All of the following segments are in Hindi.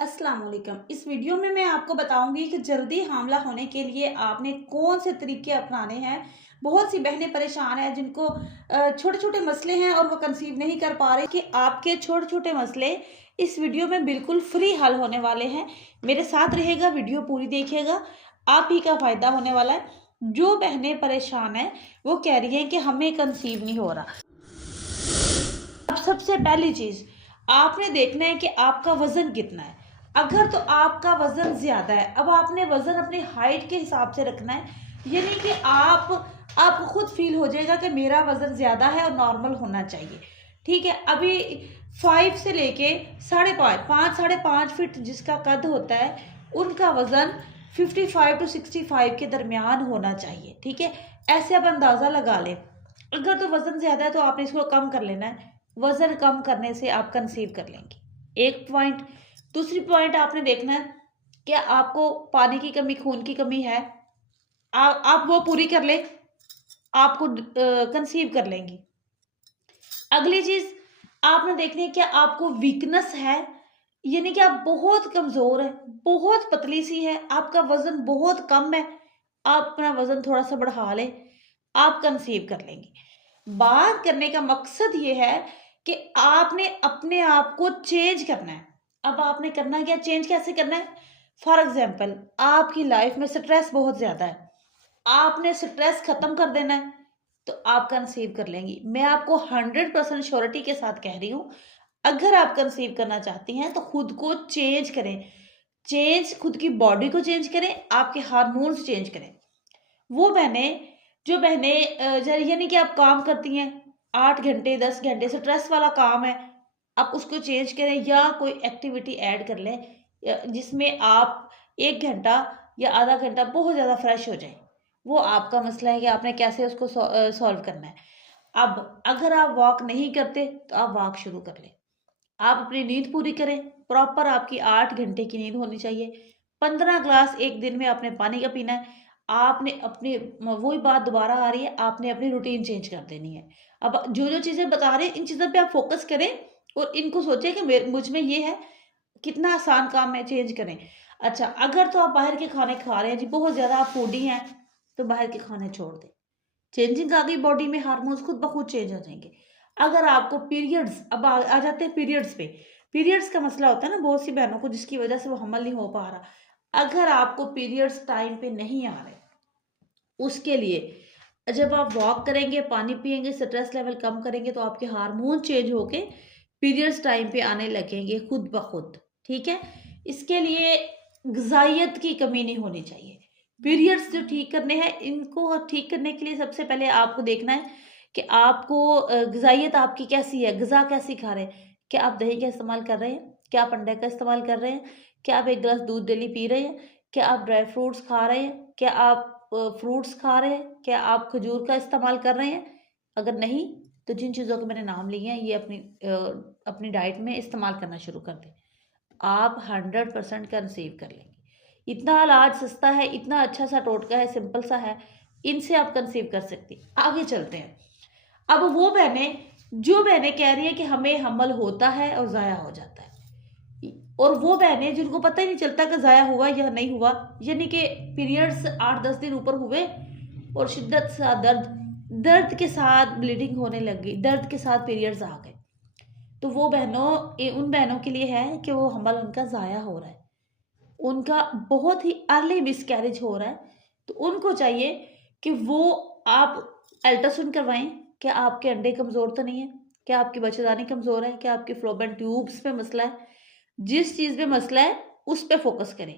अस्सलाम वालेकुम। इस वीडियो में मैं आपको बताऊंगी कि जल्दी हामला होने के लिए आपने कौन से तरीके अपनाने हैं। बहुत सी बहनें परेशान हैं जिनको छोटे छोटे मसले हैं और वो कंसीव नहीं कर पा रहे कि आपके छोटे छोटे मसले इस वीडियो में बिल्कुल फ्री हल होने वाले हैं। मेरे साथ रहेगा, वीडियो पूरी देखिएगा, आप ही का फ़ायदा होने वाला है। जो बहनें परेशान हैं वो कह रही हैं कि हमें कंसीव नहीं हो रहा। अब सबसे पहली चीज़ आपने देखना है कि आपका वज़न कितना है। अगर तो आपका वज़न ज़्यादा है, अब आपने वज़न अपनी हाइट के हिसाब से रखना है, यानी कि आपको खुद फील हो जाएगा कि मेरा वज़न ज़्यादा है और नॉर्मल होना चाहिए। ठीक है, अभी 5 से लेके 5.5 साढ़े 5 फीट जिसका कद होता है, उनका वज़न 55 टू 65 के दरमियान होना चाहिए। ठीक है, ऐसे आप अंदाज़ा लगा लें। अगर तो वज़न ज़्यादा है तो आपने इसको कम कर लेना है। वज़न कम करने से आप कंसीव कर लेंगे, एक पॉइंट। दूसरी पॉइंट आपने देखना है कि आपको पानी की कमी, खून की कमी है, आप वो पूरी कर लें, आपको कंसीव कर लेंगी। अगली चीज़ आपने देखनी है कि आपको वीकनेस है, यानी कि आप बहुत कमज़ोर है, बहुत पतली सी है, आपका वज़न बहुत कम है, आप अपना वज़न थोड़ा सा बढ़ा लें, आप कंसीव कर लेंगी। बात करने का मकसद ये है कि आपने अपने आप को चेंज करना है। अब आपने करना क्या, चेंज कैसे करना है? फॉर एग्जाम्पल, आपकी लाइफ में स्ट्रेस बहुत ज़्यादा है, आपने स्ट्रेस खत्म कर देना है, तो आप कंसीव कर लेंगी। मैं आपको 100% श्योरिटी के साथ कह रही हूँ, अगर आप कंसीव करना चाहती हैं तो खुद को चेंज करें। खुद की बॉडी को चेंज करें, आपके हार्मोन्स चेंज करें। वो बहनें, जो बहनें यानी कि आप काम करती हैं 8 घंटे 10 घंटे, स्ट्रेस वाला काम है, आप उसको चेंज करें या कोई एक्टिविटी ऐड कर लें जिसमें आप 1 घंटा या आधा घंटा बहुत ज़्यादा फ्रेश हो जाए। वो आपका मसला है कि आपने कैसे उसको सॉल्व करना है। अब अगर आप वॉक नहीं करते तो आप वॉक शुरू कर लें। आप अपनी नींद पूरी करें, प्रॉपर आपकी 8 घंटे की नींद होनी चाहिए। 15 ग्लास एक दिन में आपने पानी का पीना है। आपने अपनी वही बात दोबारा आ रही है, आपने अपनी रूटीन चेंज कर देनी है। अब जो जो चीज़ें बता रहे हैं इन चीज़ों पे आप फोकस करें और इनको सोचें कि मुझ में ये है, कितना आसान काम है, चेंज करें। अच्छा, अगर तो आप बाहर के खाने खा रहे हैं जी, बहुत ज़्यादा आप फूडी हैं, तो बाहर के खाने छोड़ दें। चेंजिंग आ गई बॉडी में, हार्मोन्स खुद ब खुद चेंज हो जाएंगे। अगर आपको पीरियड्स, अब आ जाते हैं पीरियड्स पे। पीरियड्स का मसला होता है ना बहुत सी बहनों को, जिसकी वजह से वो हमल नहीं हो पा रहा। अगर आपको पीरियड्स टाइम पे नहीं आ रहे, उसके लिए जब आप वॉक करेंगे, पानी पिएंगे, स्ट्रेस लेवल कम करेंगे, तो आपके हार्मोन चेंज होके पीरियड्स टाइम पे आने लगेंगे खुद ब खुद। ठीक है, इसके लिए ग़िज़ाइयत की कमी नहीं होनी चाहिए। पीरियड्स जो ठीक करने हैं, इनको ठीक करने के लिए सबसे पहले आपको देखना है कि आपको ग़िज़ाइयत आपकी कैसी है, ग़िज़ा कैसी खा रहे हैं। क्या आप दही का इस्तेमाल कर रहे हैं? क्या आप अंडे का इस्तेमाल कर रहे हैं? क्या आप 1 गिलास दूध डेली पी रहे हैं? क्या आप ड्राई फ्रूट्स खा रहे हैं? क्या आप फ्रूट्स खा रहे हैं? क्या आप खजूर का इस्तेमाल कर रहे हैं? अगर नहीं, तो जिन चीज़ों के मैंने नाम लिए हैं, ये अपनी डाइट में इस्तेमाल करना शुरू कर दें। आप 100% कंसीव कर लेंगे। इतना इलाज सस्ता है, इतना अच्छा सा टोटका है, सिंपल सा है, इनसे आप कंसीव कर सकती हैं। आगे चलते हैं। अब वो बहनें, जो बहनें कह रही हैं कि हमें हमल होता है और ज़ाया हो जाता है, और वो बहनें जिनको पता ही नहीं चलता कि ज़ाया हुआ या नहीं हुआ, यानी कि पीरियड्स 8-10 दिन ऊपर हुए और शिद्दत सा दर्द के साथ ब्लीडिंग होने लग गई, दर्द के साथ पीरियड्स आ गए, तो वो उन बहनों के लिए है कि वो हमल उनका ज़ाया हो रहा है, उनका बहुत ही अर्ली मिसकैरेज हो रहा है। तो उनको चाहिए कि वो आप अल्ट्रासाउंड करवाएं। क्या आपके अंडे कमज़ोर तो नहीं है? क्या आपकी बच्चेदानी कमज़ोर है? क्या आपके फ्लोपियन ट्यूब्स पे मसला है? जिस चीज़ पे मसला है उस पे फोकस करें।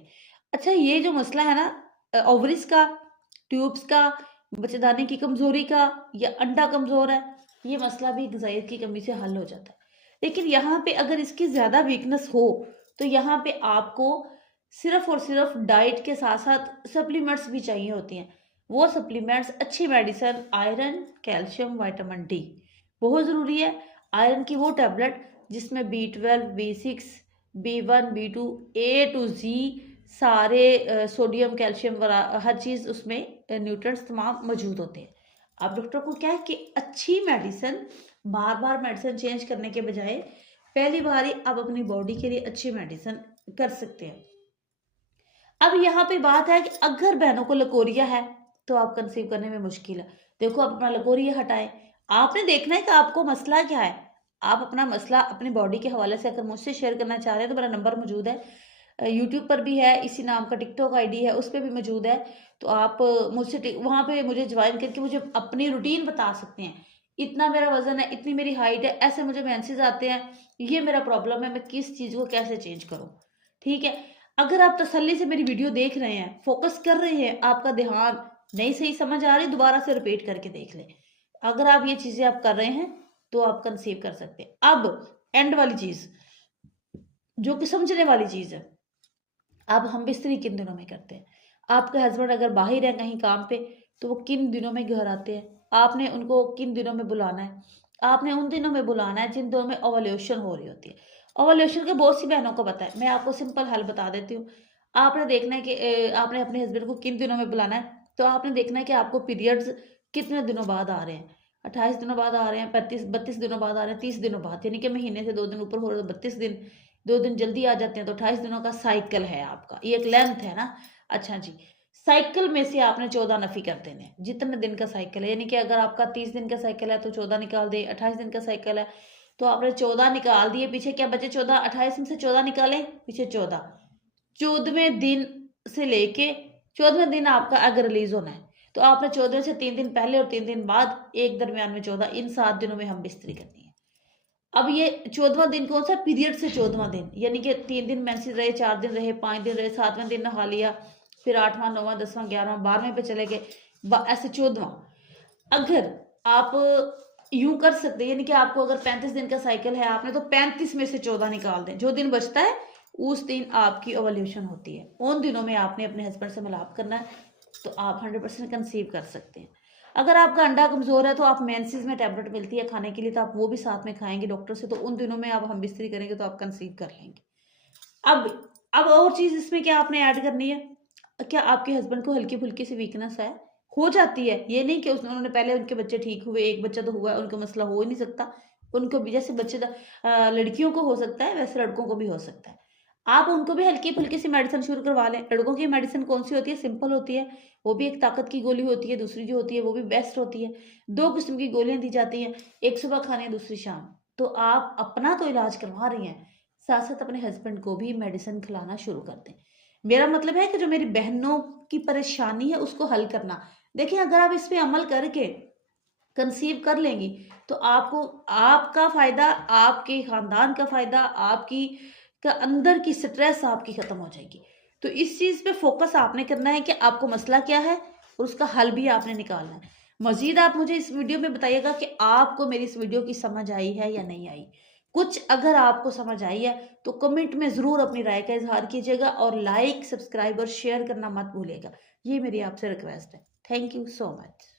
अच्छा, ये जो मसला है ना, ओवरीज का, ट्यूब्स का, बच्चेदानी की कमज़ोरी का, या अंडा कमज़ोर है, ये मसला भी ग़िज़ाइयत की कमी से हल हो जाता है। लेकिन यहाँ पे अगर इसकी ज़्यादा वीकनेस हो, तो यहाँ पे आपको सिर्फ़ और सिर्फ़ डाइट के साथ-साथ सप्लीमेंट्स भी चाहिए होती हैं। वो सप्लीमेंट्स, अच्छी medicine, iron, calcium, vitamin D बहुत ज़रूरी है। आयरन की वो टैबलेट जिसमें B12, B6, B1, B2, A to Z सारे सोडियम, कैल्शियम वरा हर चीज़ उसमें न्यूट्रिएंट्स तमाम मौजूद होते हैं। आप डॉक्टर को क्या है कि अच्छी मेडिसिन, बार-बार मेडिसिन चेंज करने के बजाय पहली बारी आप अपनी बॉडी के लिए अच्छी मेडिसिन कर सकते हैं। अब यहाँ पे बात है कि अगर बहनों को लकोरिया है तो आप कंसीव करने में मुश्किल है। देखो, आप अपना लकोरिया हटाएं। आपने देखना है कि आपको मसला क्या है। आप अपना मसला अपनी बॉडी के हवाले से अगर मुझसे शेयर करना चाह रहे हैं तो मेरा नंबर मौजूद है, यूट्यूब पर भी है, इसी नाम का टिकटॉक आईडी है, उस पर भी मौजूद है। तो आप मुझसे वहाँ पे मुझे ज्वाइन करके मुझे अपनी रूटीन बता सकते हैं। इतना मेरा वजन है, इतनी मेरी हाइट है, ऐसे मुझे मेंसेस आते हैं, ये मेरा प्रॉब्लम है, मैं किस चीज़ को कैसे चेंज करूँ। ठीक है। अगर आप तसल्ली से मेरी वीडियो देख रहे हैं, फोकस कर रहे हैं, आपका ध्यान नहीं सही समझ आ रही, दोबारा से रिपीट करके देख लें। अगर आप ये चीजें आप कर रहे हैं तो आप कंसीव कर सकते हैं। अब एंड वाली चीज जो कि समझने वाली चीज है, अब हम बिस्तरी किन दिनों में करते हैं। आपके हस्बैंड अगर बाहर है कहीं काम पे तो वो किन दिनों में घर आते हैं, आपने उनको किन दिनों में बुलाना है। आपने उन दिनों में बुलाना है जिन दिनों में ओवल्यूशन हो रही होती है। ओवल्यूशन के बहुत सी बहनों को पता है, मैं आपको सिंपल हल बता देती हूँ। आपने देखना है कि आपने अपने हस्बैंड को किन दिनों में बुलाना है। तो आपने देखना है कि आपको पीरियड्स कितने दिनों बाद आ रहे हैं। 28 दिनों बाद आ रहे हैं, 32 दिनों बाद आ रहे हैं, 30 दिनों बाद, यानी कि महीने से 2 दिन ऊपर हो रहे हैं तो 32 दिन, 2 दिन जल्दी आ जाते हैं तो 28 दिनों का साइकिल है आपका, ये एक लेंथ है ना। अच्छा जी, साइकिल में से आपने 14 नफी कर देने, जितने दिन का साइकिल है, यानी कि अगर आपका 30 दिन का साइकिल है तो 14 निकाल दे। 28 दिन का साइकिल है तो आपने 14 निकाल दिए, पीछे क्या बचे 14। 28 में से 14 निकाले, पीछे 14। 14वें दिन से लेके 14वें दिन आपका एग रिलीज होना है। तो आपने 14 से 3 दिन पहले और 3 दिन बाद, एक दरमियान में 14, इन 7 दिनों में हम बिस्तरी करनी है। अब ये 14वां दिन कौन सा, पीरियड से 14वां दिन, यानी कि 3 दिन मेंसेस रहे, 4 दिन रहे, 5 दिन रहे, 7वें दिन नहा लिया, फिर 8वां, 9वां, 10वां, 11वां, 12वें पे चले गए, ऐसे 14वां। अगर आप यूं कर सकते हैं, यानी कि आपको अगर 35 दिन का साइकिल है आपने, तो 35 में से 14 निकाल दें, जो दिन बचता है उस दिन आपकी ओवल्यूशन होती है। उन दिनों में आपने अपने हस्बैंड से मिलाप करना है तो आप 100% कंसीव कर सकते हैं। अगर आपका अंडा कमजोर है तो आप मेंसेस में टैबलेट मिलती है खाने के लिए, तो आप वो भी साथ में खाएंगे डॉक्टर से, तो उन दिनों में आप हम बिस्तरी करेंगे तो आप कंसीव कर लेंगे। अब और चीज इसमें क्या आपने ऐड करनी है, क्या आपके हस्बैंड को हल्की फुल्की सी वीकनेस है, हो जाती है, ये नहीं कि उन्होंने पहले उनके बच्चे ठीक हुए, एक बच्चा तो हुआ है, उनका मसला हो ही नहीं सकता। उनको भी जैसे बच्चे लड़कियों को हो सकता है वैसे लड़कों को भी हो सकता है। आप उनको भी हल्की फुल्की सी मेडिसिन शुरू करवा लें। लड़कों की मेडिसिन कौन सी होती है, सिंपल होती है, वो भी एक ताकत की गोली होती है, दूसरी जो होती है वो भी बेस्ट होती है। 2 किस्म की गोलियां दी जाती हैं, एक सुबह खानी है, दूसरी शाम। तो आप अपना तो इलाज करवा रही हैं, साथ साथ अपने हस्बैंड को भी मेडिसिन खिलाना शुरू कर दें। मेरा मतलब है कि जो मेरी बहनों की परेशानी है उसको हल करना। देखिए, अगर आप इस पे अमल करके कंसीव कर लेंगी तो आपको, आपका फायदा, आपके खानदान का फायदा, आपकी का अंदर की स्ट्रेस आपकी खत्म हो जाएगी। तो इस चीज पे फोकस आपने करना है कि आपको मसला क्या है और उसका हल भी आपने निकालना है। मजीद आप मुझे इस वीडियो में बताइएगा कि आपको मेरी इस वीडियो की समझ आई है या नहीं आई। कुछ अगर आपको समझ आई है तो कमेंट में ज़रूर अपनी राय का इजहार कीजिएगा और लाइक, सब्सक्राइब और शेयर करना मत भूलिएगा। ये मेरी आपसे रिक्वेस्ट है। Thank you so much.